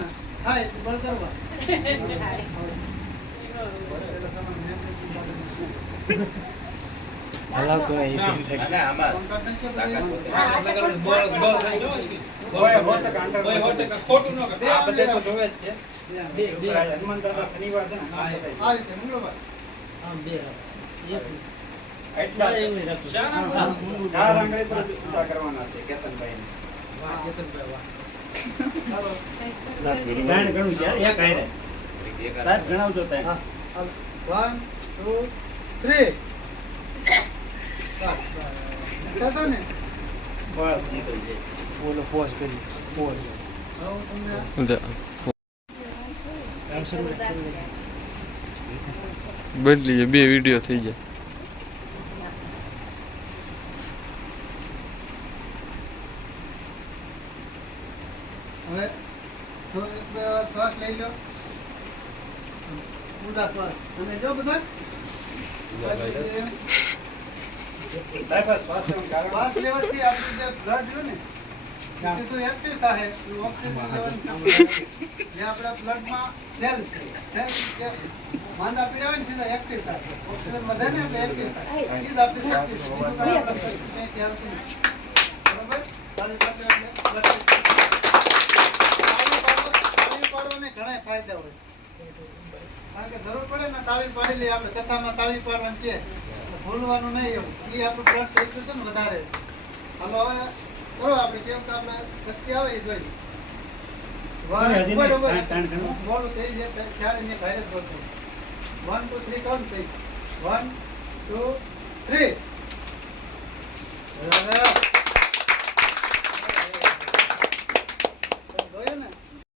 કરવાના થાય તો બળ કરવા હલાવ તો એ દિન થઈ અને આમાં તાકાત ખોટું ન કરે આ બધે તો જોવે જ છે હનુમાન દાદા શનિવાર છે ને આ રીતે મંગળવાર એટલા ચાર આંગળી પર ઊંચા કરવાના છે કેતનભાઈ ત્રણ ગણું છે એક હારે સાહેબ ગણાવજો ત્યાં 1 2 3 કહેતો ને બસ નીકળી જાય બોલો પોઝ કરી પોઝ હવે તમને બદલી બે વિડિયો થઈ જાય હવે તો એક બે વાર શ્વાસ લઈ લો ઊંડા શ્વાસ અને જો બધા સાહેબ શ્વાસ લેવાનું કારણ શ્વાસ લેવાથી આપણું જે બ્લડ રહ્યું ને એ તો એક્ટિવ થાય ઓક્સિજન લેવાની જે આપણા બ્લડમાં સેલ છે સેલ કે માંદા પીડા હોય ને સીધા એક્ટિવ થાય ઓક્સિજન વધે ને એટલે એક્ટિવ થાય એ જ આપણી શક્તિ છે બીજું કાંઈ આપણા શક્તિ ક્યાંયથી આવતું નથી બરોબર તાળી પાડો એટલે તાળી પાડવાને ઘણા ફાયદા હોય કારણ કે જરૂર પડે ને તાળી પાડી લઈએ આપણે કથામાં તાળી પાડવાની છે ભૂલવાનું નહીં એવું એ આપણું બ્લડ સર્ક્યુલેશન વધારે હાલો હવે કરો આપણે કેમ કે આપણે શક્તિ આવે એ જોઈએ હું બોલું તે જે ખ્યાલ એને ભાઈ જ બોલતો 1 2 3 કાઉન્ટ થઈ 1 2 3